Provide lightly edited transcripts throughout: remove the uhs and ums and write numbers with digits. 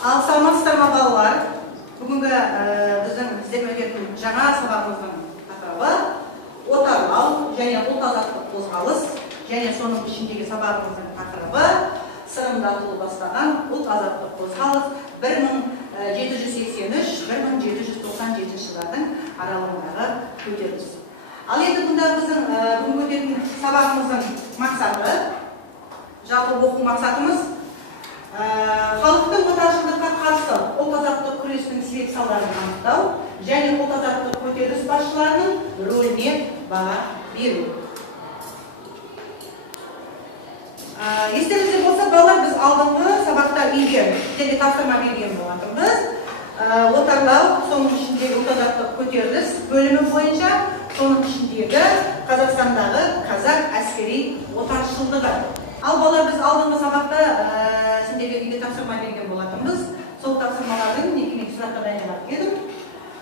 Ал саламатсыздарбы балалар? Бүгінгі біздің өтетін жаңа сабағымыздың тақырыбы отарлау және ұлт-азаттық қозғалыс және соның ішіндегі сабағымыздың тақырыбы сырымдатылу бастаған ұлт-азаттық қозғалыс 1783-1797 жылдардың аралығындағы көтеріліс. Ал енді бұнда біздің бүгінгі өтетін сабағымыздың мақсаты, жалпы оқу мақсатымыз халықтың отаршылдыққа қарсы ұлт-азаттық күрестің себеп-салдарын анықтау және ұлт-азаттық көтеріліс басшыларының рөліне баға беру. Естеріңізде болса, балалар, біз алдыңғы сабақта үйге тапсырма берген болатынбыз. Отарлау, соның ішіндегі ұлт-азаттық көтеріліс бөлімі бойынша, соның ішіндегі Қазақстандағы қазақ әскери отаршылдығы. Ал балалар, біз алдыңғы сабақта сендерге үйге тапсырма берген болатынбыз. Сол тапсырмалардың некеме сұраққа дайындап келдім.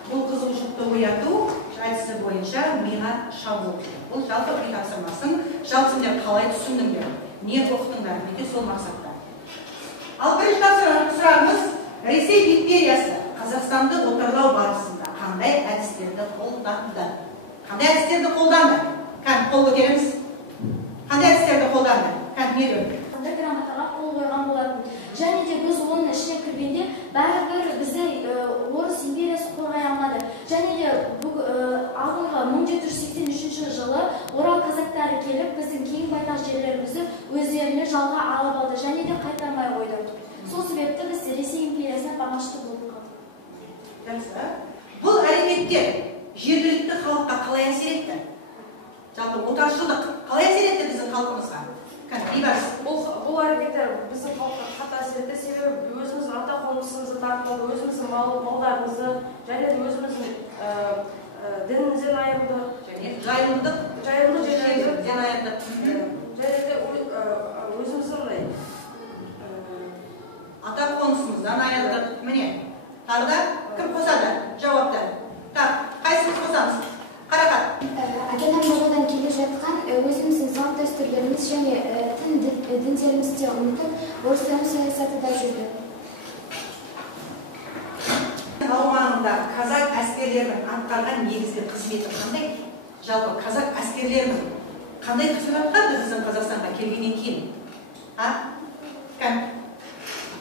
Бұл қызығушылықты ояту әдісі бойынша миға шабуыл. Бұл жалпы үй тапсырмасын, жалпы сендер қалай түсіндіңдер, не оқытыңдар, неге сол мақсатта. Ал бірінші сұрағымыз, Ресей империясы Қазақстанды отарлау барысында қандай әдістерді қолданды? Қандай әдістерді қолданды? Кән, қол көтереміз. Қандай әдістерді қолданды? Кән, не дөң? Қандай грамотаға қол қойған болатын. Және де біз оның ішіне кіргенде бәрібір бізді орыс империясы қорғай алмады. Және де алдыңғы 1783 жылы Орал казактары келіп, біздің кең байтақ жерлерімізді өздеріне жалға алып алды. Және де қайтармай қойды. Сол себепті біз Ресей империясына бағынышты болып қалдық. Жақсы. Бұл әрекеттер жергілікті халыққа қалай әсер етті? Жалпы отаршылдық қалай әсер етті біздің халқымызға? Бұл әрекеттер біздің халыққа қатты әсер етті, себебі өзіміздің ата қонысымызды тартылды, өзіміздің малдарымызды, және де өзіміздің дінімізден айырылды. Жайылымдық жерлерімізден айырылды. Және де өзіміздің ата қонысымыздан айырылды. Міне, тағы да кім қосады? Жауапты. Так, қайсымыз қосамыз? Қарақат. Ата-бабадан келе жатқан өзіміздің салт дәстүрлеріміз және діндерімізді ұмытып, орыстардың саясаты да жүрді. Аумағында қазақ әскерлерінің атқарған негізгі қызметі қандай? Жалпы қазақ әскерлерінің қандай қызмет атқарды біздің Қазақстанға келгеннен кейін? Кән?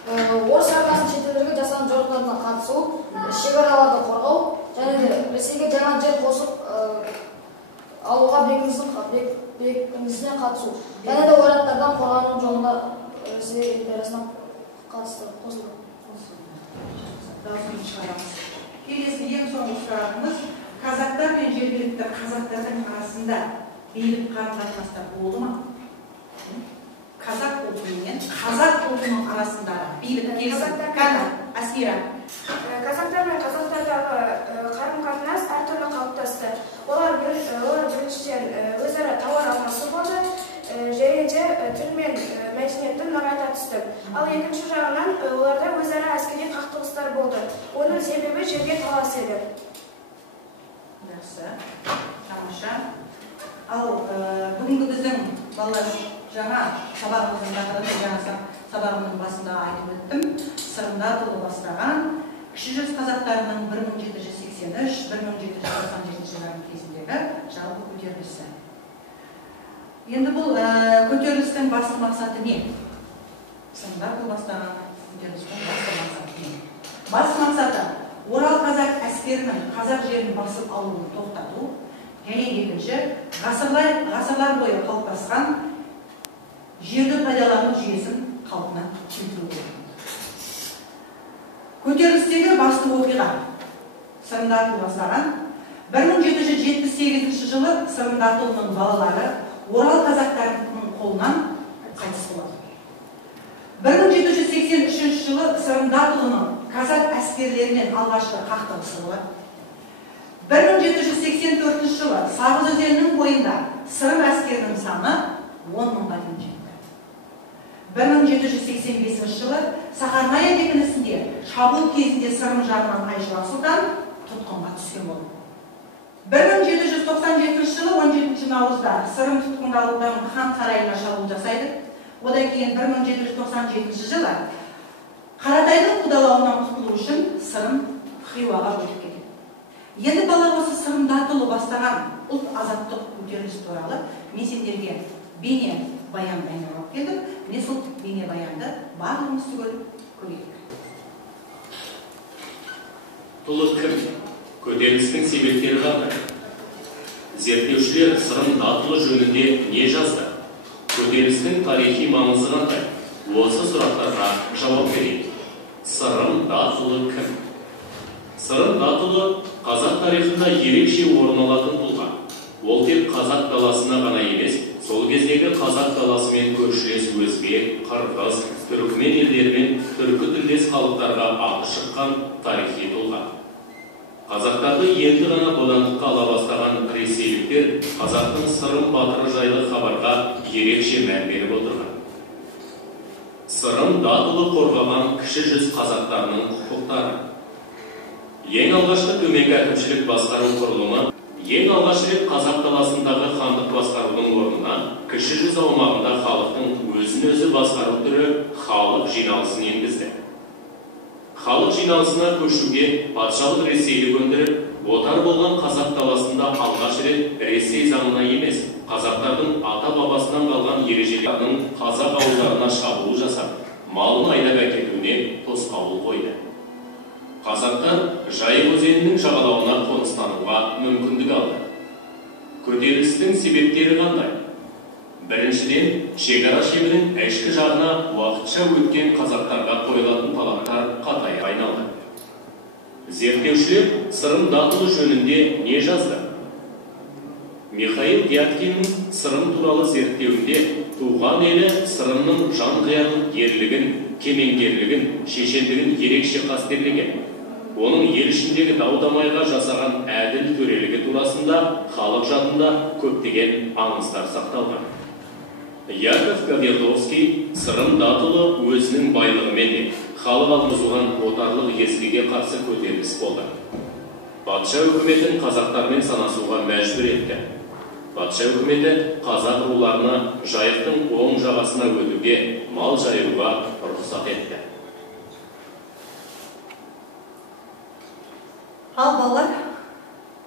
Орыс армиясының шетелдерге жасаған жорықтарына қатысу, шекараларды қорғау, және де Ресейге жаңа жер қосып алуға бекінісіне қатысу. Және де ойраттардан қорғану жолында Ресей империясына қатысты қосылды. Дауысын шығарамыз. Келесі ең соңғы сұрағымыз, қазақтар мен жергілікті қазақтардың арасында бейбіт қарым-қатынастар болды ма? Қазақ ұлтымен қазақ ұлтының арасындағы бейбіт келісім. Асмира. Қазақтар мен қазақтардағы қарым-қатынас әртүрлі қалыптасты. Олар біріншіден өзара тауар алмасу болды, және де тіл мен мәдениетті нығайта түсті. Ал екінші жағынан оларда өзара әскери қақтығыстар болды. Оның себебі жерге талас еді. Жақсы, тамаша. Ал бүгінгі біздің балалар жаңа сабағымыздың тақырыбы, жаңа сабағымның басында айтып өттім. Сырымдатылу бастаған кіші жүз қазақтарының 1783-1797 жылдардың кезіндегі жалпы көтерілісі. Енді бұл көтерілістің басты мақсаты не? Сырымдатылу бастаған көтерілістің басты мақсаты не? Басты мақсаты Орал қазақ әскерінің қазақ жерін басып алуын тоқтату, және екінші ғасырлар бойы қалыптасқан жерді пайдалану жүйесін қалпына келтіру. Көтерілістегі басты оқиға Сырымдатылу бастаған 1778 жылы Сырымдатылының балалары Орал қазақтарының қолынан қайтыс болады. 1783 жылы Сырымдатылының қазақ әскерлерімен алғашқы қақтығысы болады. 1784 жылы Сағыз өзенінің бойында Сырым әскерінің саны 10.000-ға дейін жетті. 1785 жылы Сақармая бекінісінде шабуыл кезінде Сырым жағынан Айшуақ сұлтан тұтқынға түскен болды. 1797 жылы 17 наурызда Сырым тұтқындалудан хан сарайына шабуыл жасайды. Одан кейін 1797 жылы Қаратайдың қудалауынан құтылу үшін Сырым Хиуаға өтіп кетеді. Енді бала осы Сырым Датұлы бастаған ұлт азаттық көтеріліс туралы мен сендерге бейне баян дайындап келдім. Міне сол бейне баянды барлығымыз түгел көрейік. Тұлы кім? Көтерілістің себептері қандай? Зерттеушілер Сырым Датұлы жөнінде не жазды? Көтерілістің тарихи маңызы қандай? Осы сұрақтарға жауап берейік. Сырым Датұлы кім? Сырым Датұлы қазақ тарихында ерекше орын алатын тұлға. Ол тек қазақ даласына ғана емес, сол кездегі қазақ даласымен көршілес өзбек, қырғыз, түрікмен елдерімен түркі тілдес халықтарға аты шыққан тарихи тұлға. Қазақтарды енді ғана бодандыққа ала бастаған ресейліктер қазақтың Сырым батыры жайлы хабарға ерекше мән беріп отырған. Сырым Датұлы қорғаған кіші жүз қазақтарының құқықтары. Ең алғашқы төменгі әкімшілік басқару құрылымы ең алғаш рет қазақ даласындағы хандық басқарудың орнына кіші жүз аумағында халықтың өзін-өзі басқару түрі халық жиналысын енгізді. Халық жиналысына көшуге патшалық Ресейді көндіріп, отар болған қазақ даласында алғаш рет Ресей заңына емес, қазақтардың ата-бабасынан қалған ережелерінің қазақ ауылдарына шабуыл жасап, малын айдап әкетуіне тосқауыл қойды. Қазақтар Жайық өзенінің жағалауына қоныстануға мүмкіндік алды. Көтерілістің себептері қандай? Біріншіден, шекара шебінің ішкі жағына уақытша өткен қазақтарға қойылатын талаптар қатайып айналды. Зерттеушілер Сырым Датұлы жөнінде не жазды? Михаил Дяткиннің Сырым туралы зерттеуінде туған елі Сырымның жан-қиярлық ерлігін, кемеңгерлігін, шешендігін ерекше қастерлеген. Оның ел ішіндегі дау-дамайға жасаған әділ төрелігі турасында халық жадында көптеген аңыздар сақталған. Яков Гавердовский Сырым Датұлы өзінің байлығымен де халық алмызуған отарлық езгіге қарсы көтеріліс болды. Патша үкіметін қазақтармен санасуға мәжбүр етті. Патша үкіметі қазақ руларына Жайықтың оң жағасына өтуге, мал жайуға рұқсат етті. Ал балалар,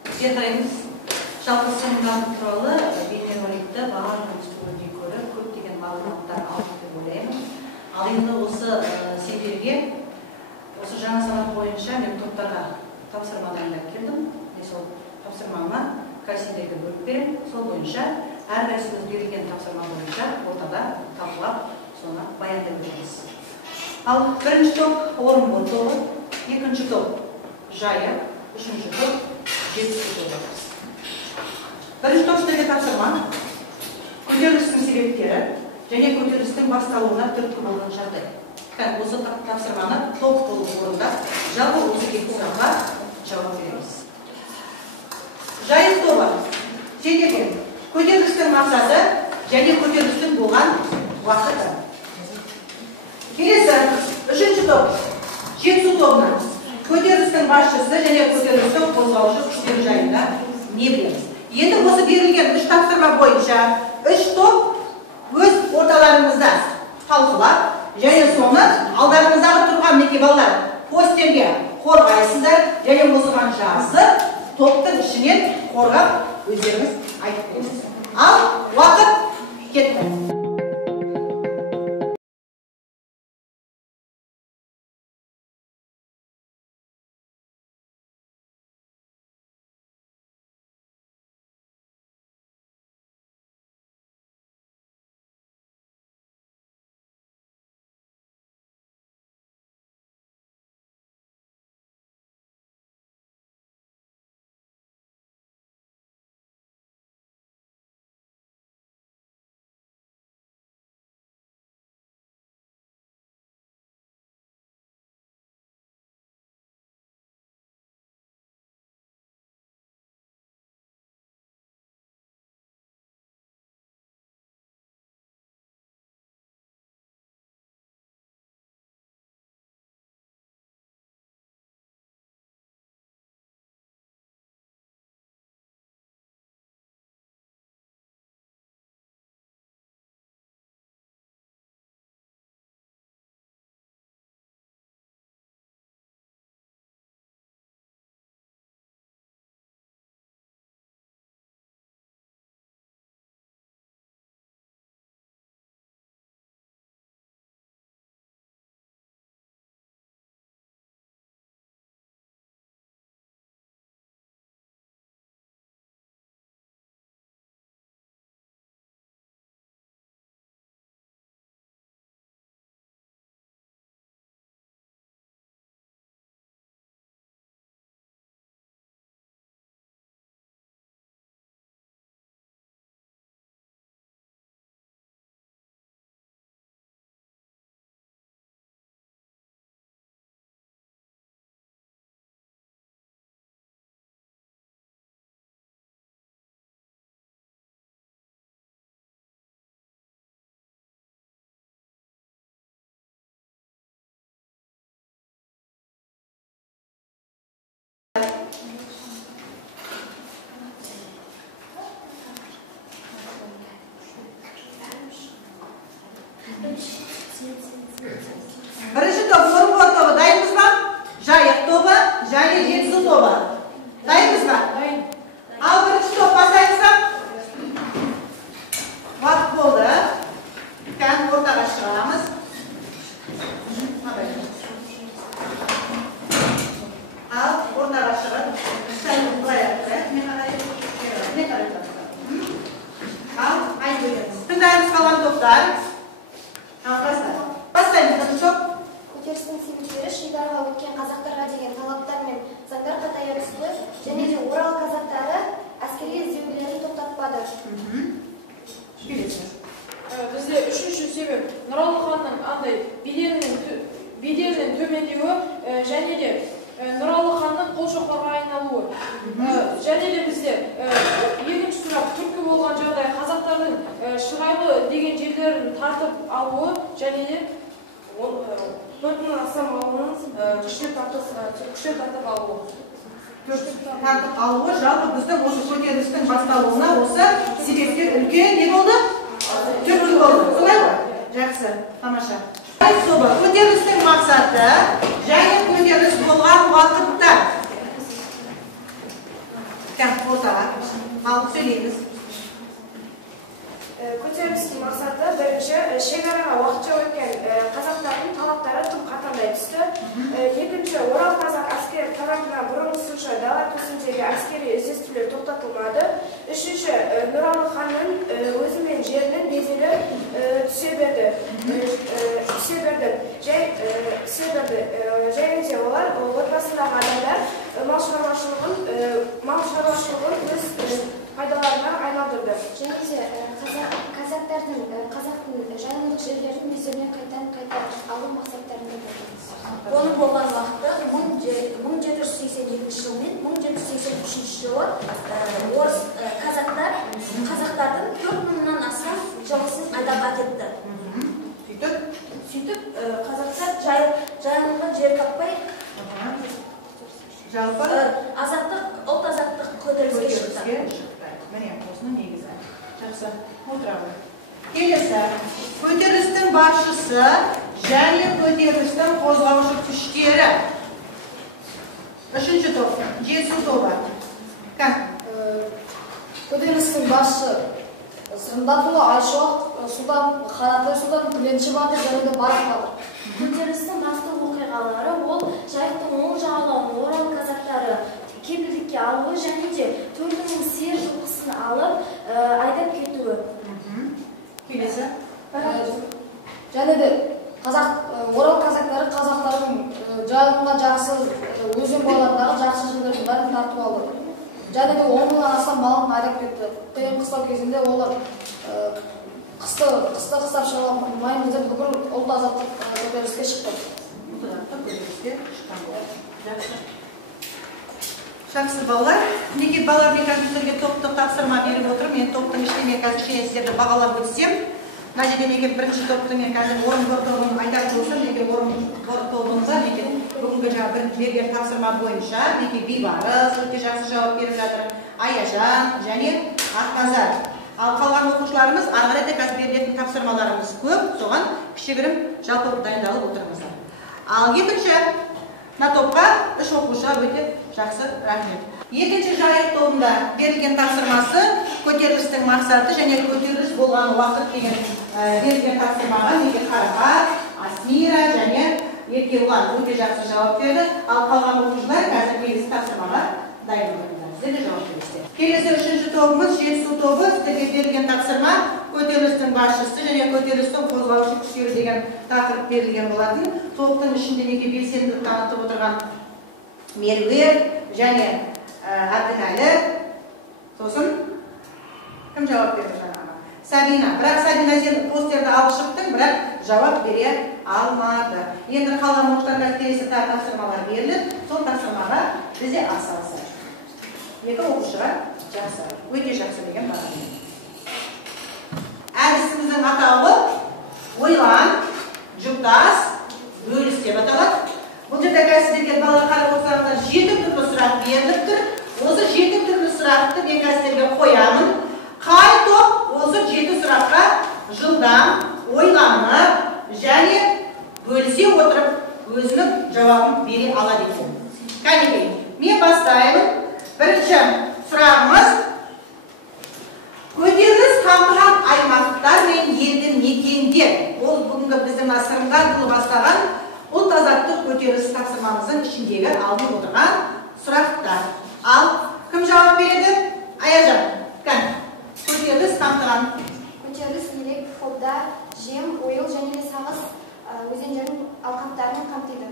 бізге тараймыз. Жалпы Сырым Датұлы туралы бейнероликті барлығымыз көрдей көріп, көптеген мағлұматтар алдық деп ойлаймын. Ал енді осы сендерге, осы жаңа санат бойынша мен топтарға тапсырма дайындап келдім. Мен сол тапсырманы сендерге бөліп беремін. Сол бойынша әрқайсымыз берілген тапсырма бойынша ортада талқылап, соны баяндап береміз. Ал бірінші топ Орынбор тобы, екінші топ Жайық, үшінші топ Жетісу тобы. Бірінші топ сіздерге тапсырма көтерілістің себептері және көтерілістің басталуына түрткі болған жағдай. Осы тапсырманы топ болып орындап, жалпы осы екі сұраққа жауап береміз. Жайық тобы сендерге көтерілістің мақсаты және көтерілістің болған уақыты. Келесі үшінші топ Жетісу тобына көтерілістің басшысы және көтерілістің қозғаушы күштері жайында не білеміз? Енді осы берілген үш тапсырма бойынша үш топ өз орталарыңызда талқылап және соны алдарыңыздағы тұрған мінекей балалар постерге қорғайсыздар және осыған жазып топтың ішінен қорғап өздеріңіз айтып бересіз. Ал уақыт кетті. Бастаймыз, жоқ? Көтерілістің себептері шекараға өткен қазақтарға деген талаптар мен заңдар қатая түсті, және де Орал қазақтары әскери іздеулерін тоқтатпады. Бізде үшінші себеп Нұралы ханның андай беделінің төмендеуі және де Нұралы ханның қолшоқпарға айналуы. Және де бізде екінші сұрақ түркі болған жағдай қазақтардың Шырайлы деген жерлерін тартып алуы және де 4.000 астам ауылын күштеп тартып алуы. Тартып алуы жалпы біздің осы көтерілістің басталуына осы себептер үлкен не болды? Түркі болды. Солай ғой? Жақсы, тамаша. Көтерілістің мақсаты және көтеріліс болған уақытта. Ортаға алып сөйлейміз. Көтерілістің мақсаты бірінші шекараға уақытша өткен қазақтардың талаптары тым қатаңдай түсті. Екінші, Орал қазақ әскер тарапынан бұрынғысынша дала төсіндегі әскери іздестірулер тоқтатылмады. Үшінші, Нұралы ханның өзі мен жерінің беделі түсе берді. Және де олар отбасындағы адамдар мал шаруашылығын өз пайдаларына айналдырды. Және де қазақтың жайылымдық жерлерін өздеріне қайтан алу мақсаттарында болдыңыз. Оның болған уақыты 1782 жыл мен 1783 жылы орыс қазақтардың 4000-нан астам жылқысын айдап әкетті. Сөйтіп қазақтар жайылымға жер таппай Жалпы ұлт азаттық көтеріліске шықты. Міне, осының негізі. Жақсы, отырамын. Келесі, көтерілістің басшысы және көтерілістің қозғаушы күштері. Үшінші топ, жетісу тобы. Көтерілістің басшысы Сырымдатұлы Айшуақ, Қанатбай Сұлтан, Тіленші батыр және де Барақ батыр. Көтерілістің басты оқиғалары ол жайықтың оң жағалауын Орал қазақтары кепілдікке алуы және де 4000 сиыр жылқысын алып айдап кетуі. Келесі. Және де Орал қазақтары қазақтардың жайылымға жақсы өзен бойларындағы жақсы жерлердің бәрін тартып алды. Және де 10.000-нан астам малын айдап кетті. Қиын қыстау кезінде олар қыстап шығармаймыз деп бүкіл ұлт азаттық көтеріліске шықты. Жақсы балалар. Неге балалар мен қазір сіздерге топтық тапсырма беріп отырмын. Мен топтың ішінде мен қазір сіздерді бағалап өтсем. Мына жерде неге бірінші топты мен қазір орынбор тобын айтатын болсам, неге орынбор тобында неге бүгінгі бір берген тапсырма бойынша неге Бейбарыс өте жақсы жауап беріп жатыр. Аяжан және Ақназар. Ал қалған оқушыларымыз ары қарай қазір берілетін тапсырмаларымыз көп, соған кішігірім жалпы дайындалып отырмыздар. Ал екінші мына топқа 3 оқушы өте жақсы рахмет. Екінші жайық тобында берілген тапсырмасы көтерілістің мақсаты және көтеріліс болған уақыт деген берілген тапсырмаға неге Қарақат, Асмира және Еркебұлан өте жақсы жауап берді. Ал қалған оқушылар қазір келесі тапсырмаға дайын отырмыздар. Сіздер де жауап бересіздер. Келесі үшінші тобымыз жетісу тобы. Сіздерге берілген тапсырма көтерілістің басшысы және көтерілістің қозғаушы күштері деген тақырып берілген болатын. Топтың ішінде неге белсенділік танытып отырған Меруерт және Әбдінәлі, сосын кім жауап берді жаңағы? Сабина. Бірақ Сабина сен постерді алып шықтың, бірақ жауап бере алмады. Енді қалған оқушыларға келесі тапсырмалар берілді. Сол тапсырмаға бізде атсалысайық. Екі оқушыға жақсы, өте жақсы деген бағамен. Әдісіміздің атауы ойлан, жұптас, бөліс деп аталады. Бұл жерде қазірдегі балалар қарап отырсаңыздар 7 түрлі сұрақ беріліп тұр. Осы 7 түрлі сұрақты мен қазірге қоямын. Қай топ осы 7 сұраққа жылдам, ойланып және бөлісе отырып өзінің жауабын бере алады екен. Кәнекей, мен бастаймын. Бірінші сұрағымыз көтеріліс қамтыған аймақтар мен елді мекендер. Ол бүгінгі біздің Сырымдар жылы бастаған ұлт азаттық көтеріліс тапсырмамыздың ішіндегі алынып отырған сұрақтар. Ал кім жауап береді? Аяжан. Көтеріліс қамтыған. Көтеріліс Елек, Қобда, жем, ойыл және де сағыз өзендердің алқаптарын қамтиды.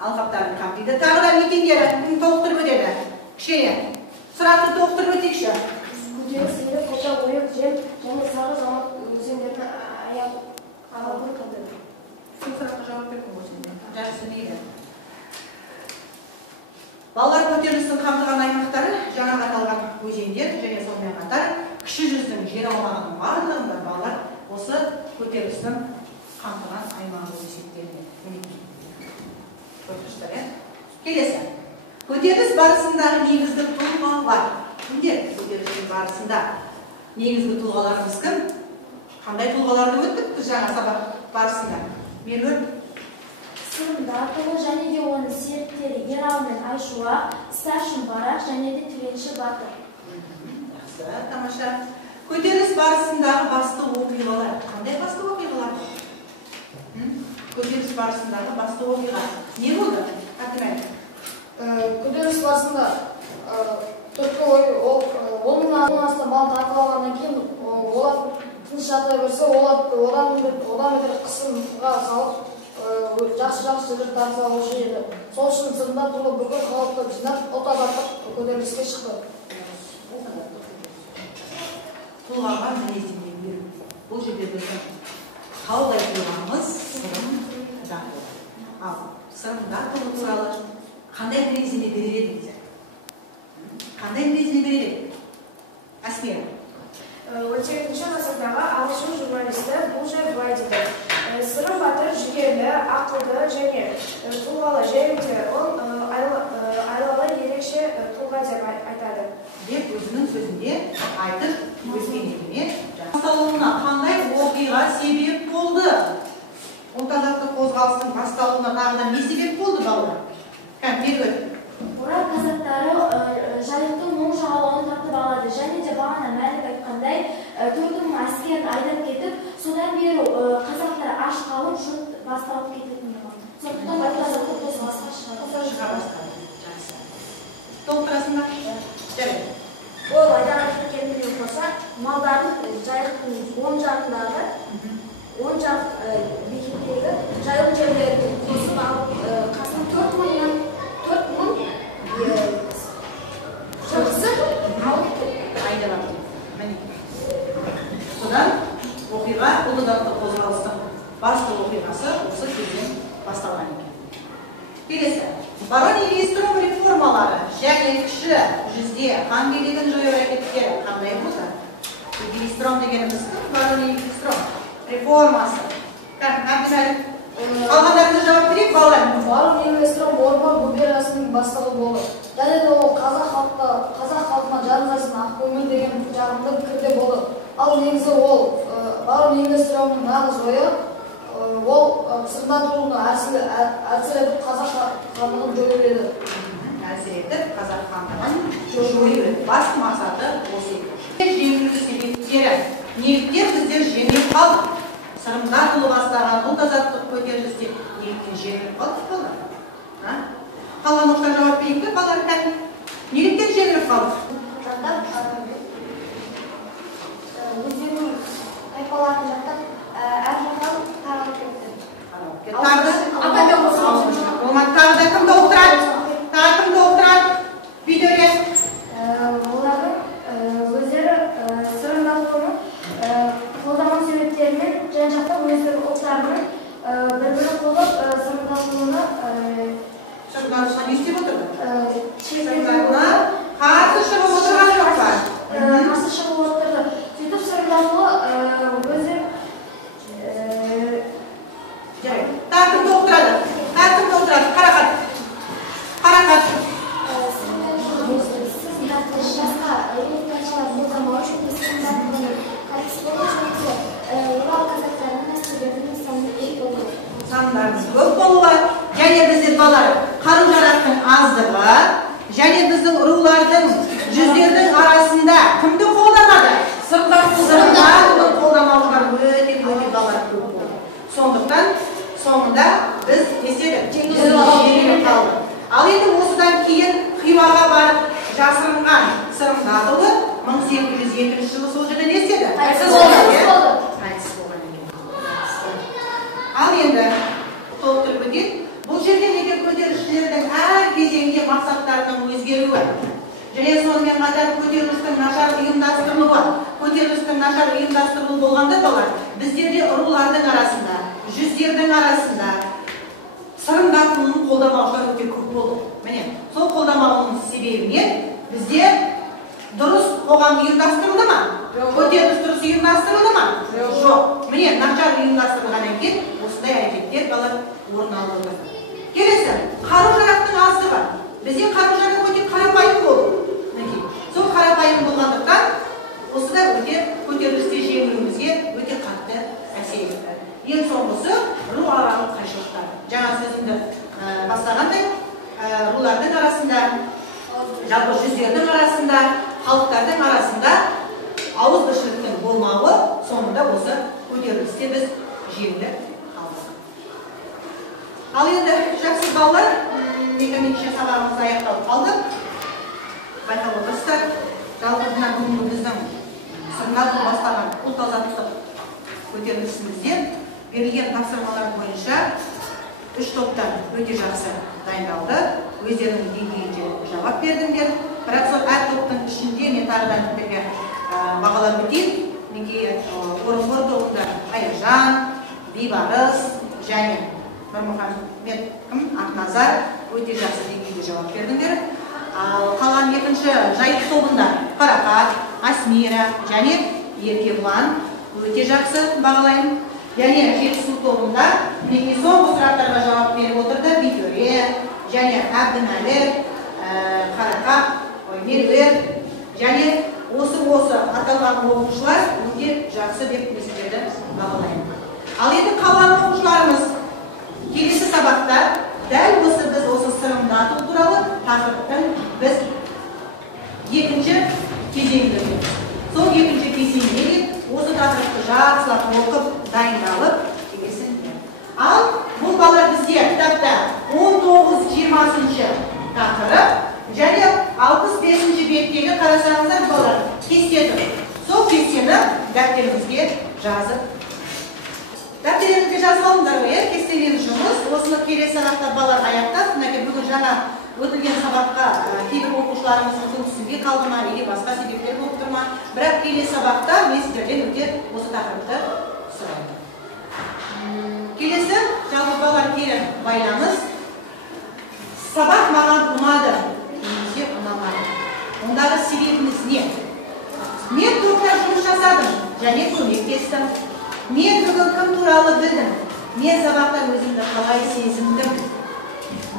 Алқаптарын қамтиды. Тағы да мекендері толықтырып өтеді. Кішкене сұрақты толықтырып өтейікші. Көтеріліс елі қота, ойыл, жем және сағыз өзендердің аяқ алабын қамтиды. Сол сұраққа жауап бердің өзінде. Жақсы дейді. Балалар көтерілістің қамтыған аймақтары жаңа аталған өзендер және сонымен қатар кіші жүздің жер аумағының барлығында балалар осы көтерілістің қамтыған аймағы есептеледі. Келесі. Көтеріліс барысындағы негізгі тұлғалар. Кімдер? Көтерілістің барысында негізгі тұлғаларымыз кім? Қандай тұлғаларды өттік біз жаңа сабақ барысында? Меруерт? Сырымдатұлы және де оның серіктері Ералы мен Айшуа, Старшын Барақ және де Түленші Батыр. Жақсы, тамаша. Көтеріліс барысындағы басты оқиғалар. Қандай басты оқиғалар? Көтеріліс барысындағы басты оқиға. Не болды? Атымай. Көтеріліс барысында 10 мыңнан астам мал тартып алғаннан кейін олар тыныш жата берсе, олар одан бетер қысымға салып жақсы жүріп тартып алушы еді. Сол үшін Сырымдатұлы бүкіл халықты жинап от азаттық көтеріліске шықты. Тұлғаға мінездеме беру. Бұл жерде біздің қаудай тұлғамыз Сырымдатұлы. Ал Сырымдатұлы туралы қандай мінездеме берер едіңіздер? Қандай мінездеме берер едіңіздер? Асмия. 18-ші ғасырдағы ағылшын журналисті бұл жай былай дейді. Сырым Батыр жігерлі, ақылды және тұлғалы жерінде ол айлалы ерекше тұлға деп айтады. Деп өзінің сөзінде айтып өскен екеме. Басталуына қандай оқиға себеп болды? Ұлт-азаттық қозғалыстың басталуына тағы да не себеп болды балалар? Меруерт. Орал казактары жайықтың оң жағалауын тартып алады және де бағана мәлім айтқандай 4 мың әскерін айдап кетіп, содан бері қазақтар аш қалып жұрт басталып кететін еді. Сондықтан ұлт-азаттық қозғалысқа шыға бастады. Толықтырасың ба? Жарайды. Ол айдаған кеткеннен қоса, малдарын жайықтың оң жағындағы бекеттегі жайылым жерлерін қосып алып, қасына 4 мың жылқысы алып айдалады. Содан оқиға ұлт-азаттық қозғалыстың басты оқиғасы осы кезден басталған екен. Келесі. Барон Ливингстон реформалары және кіші жүзде хан билігін жою әрекеттері қандай болды? Ливингстон дегеніміз барон Ливингстон реформасы. Қалғандарыңызға жауап берейік, балалар. Барон Ливингстон Орман губерниясының бастығы болды. Және де ол қазақ халқына жарымжайсын ақкөңіл деген жағымды пікірде болды. Ал негізі ол барон Ливингстонның нағыз ойы ол Сырымдатұлыны әлсір етіп қазақ хандығын жою еді. Әлсір етіп қазақ хандығын жою еді. Басты мақсаты осы еді. Жеңілу себептері. Неліктен біздер жеңіліп қалдық? Сырымдатұлы бастаған ұлт-азаттық көтерілісте неліктен жеңіліп қалдық балалар? Қалған оқта жауап берейік пе балалар? Неліктен жеңіліп қалдық? Өздерінің тайпаларын жақтап әр жақтан таралып кетті. Тағы да кім толықтырады? Тағы кім толықтырады? Видеоге. Олардың өздері Сырымдатұлының қолдаған себептерімен және жақтап өздері ұлттарының бір-бірін қолдап Сырымдатұлыны Сырымдатұлына не істеп отырды? Сырымдатұлына қарсы шығып отырған жоқ па? қарсы шығып отырды. Сөйтіп Сырымдатұлы өзі Тағы кім толықтырады? Қарақат. Жасқа элиташылар болдырмау үшін Сырымдатұлының қайтыс болу және Орал қазақтарының әскерлерінің саны көп болды. Сандарымыз көп болуы, және біздер балалар қару-жарақтың аздығы, және біздің рулардың, жүздердің арасында кімді қолданады? Сырымдатұлын қолдамаушылар өте балалар көп болды. Сондықтан соңында біз естедік, жеңіліп қалды. Ал енді осыдан кейін Хиуаға барып жасырынған Сырымдатұлы 1802 жылы сол жерде не істеді? Қайтыс болған екен. Ал енді толықтырып өтейін. Бұл жерде неге көтерілісшілердің әр кезеңде мақсаттарының өзгеруі және сонымен қатар көтерілістің нашар ұйымдастырылуы. Көтерілістің нашар ұйымдастырылуы болғанда балар, біздерде рулардың арасында, жүздердің арасында сырымдатуының қолдамаушылар өте көп болды. Міне, сол қолдамауының себебінен бізде дұрыс қоғам ұйымдастырылды ма? Көтеріліс дұрыс ұйымдастырылды ма? Жоқ. Міне, нашар ұйымдастырылғаннан кейін осындай әрекеттер балар орын алып отыр. Келесі, қару-жарақтың аздығы. Бізде қару-жарақ өте қарапайым болды. Сол қарапайым болғандықтан осыда өте көтерілісте жеңілуімізге өте қатты әсер етті. Ең соңғысы руаралық қайшылықтар. Жаңа сөзімді бастағандай, рулардың арасында, жалпы жүздердің арасында, халықтардың арасында ауызбіршіліктің болмауы соңында осы көтерілісте біз жеңіліп қалдық. Ал енді жақсы балалар, экономикаша сабағымыз аяқталып қалды. Байқап отырсыздар, жалпы бүгінгі біздің сырнату бастаған ұлт азаттық көтерілісімізде берілген тапсырмалар бойынша 3 топтан өте жақсы дайындалды. Өздерінің деңгейінше жауап бердіңдер. Бірақ сол әр топтың ішінде мен тағыдан сіздерге бағалап өтейін. Мінекей орынбор тобында Айжан, Бейбарыс және Нұрмұхамед Ақназар өте жақсы деңгейде жауап бердіңдер. Қалған екінші жайық тобында Қарақат, Асмира және Еркебұлан өте жақсы бағалаймын. Және жетісу тобында соңғы сұрақтарға жауап беріп отырды Битөре және Әбдінәлі, Қарақат, Меруер және осы аталған оқушылар өте жақсы деп сіздерді бағалаймын. Ал енді қалған оқушыларымыз келесі сабақта дәл біз сырымдату туралы тақырыптың біз екінші кезеңінде. Сол екінші кезеңде осы тақырыпты жақсылап оқып, дайындалып келесің. Ал бұл балалар бізде кітапта 19-20 тақырып және 65 беттегі қарасаңыздар балалар кесте тұр. Сол кестені дәптеріңізге жазып. Дәптеріңізге жазып алыңдар ғой, кестелен жұмыс. Осыны келесі сабақта балалар аяқтап, бүгін жаңа өтілген сабаққа кейбір оқушыларымыздың түсінбей қалды ма, или басқа себептер болып тұр ма. Бірақ келесі сабақта мен сіздерден өте осы тақырыпты сұраймын. Келесі жалпы балалар кері байланыс. Сабақ маған ұнады, немесе ұнамады. Ондағы себебіміз не? Мен топта жұмыс жасадым және көмектестім. Мен бүгін кім туралы білдім? Мен сабақта өзімді қалай сезіндім?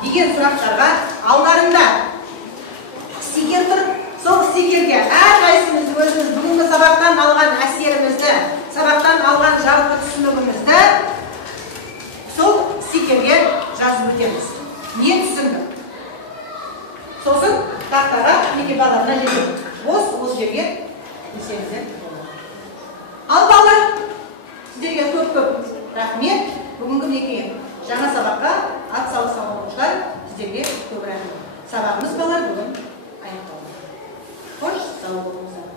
Деген сұрақтарға алдарында стикер тұр. Сол стикерге әрқайсымыз өзіміз бүгінгі сабақтан алған әсерімізді, сабақтан алған жалпы түсінігімізді сол стикерге жазып өтеміз. Мен түсіндім. Сосын тақтаға неге баларына жетіп, осы жерге өсемізден болады. Ал балалар, сіздерге көп-көп рахмет. Бүгінгі неге жаңа сабаққа атсалысқан оқушылар сіздерге көп рахмет. Сабағымыз балалар бүгін аяқталды. Қош, сау болыңыздар.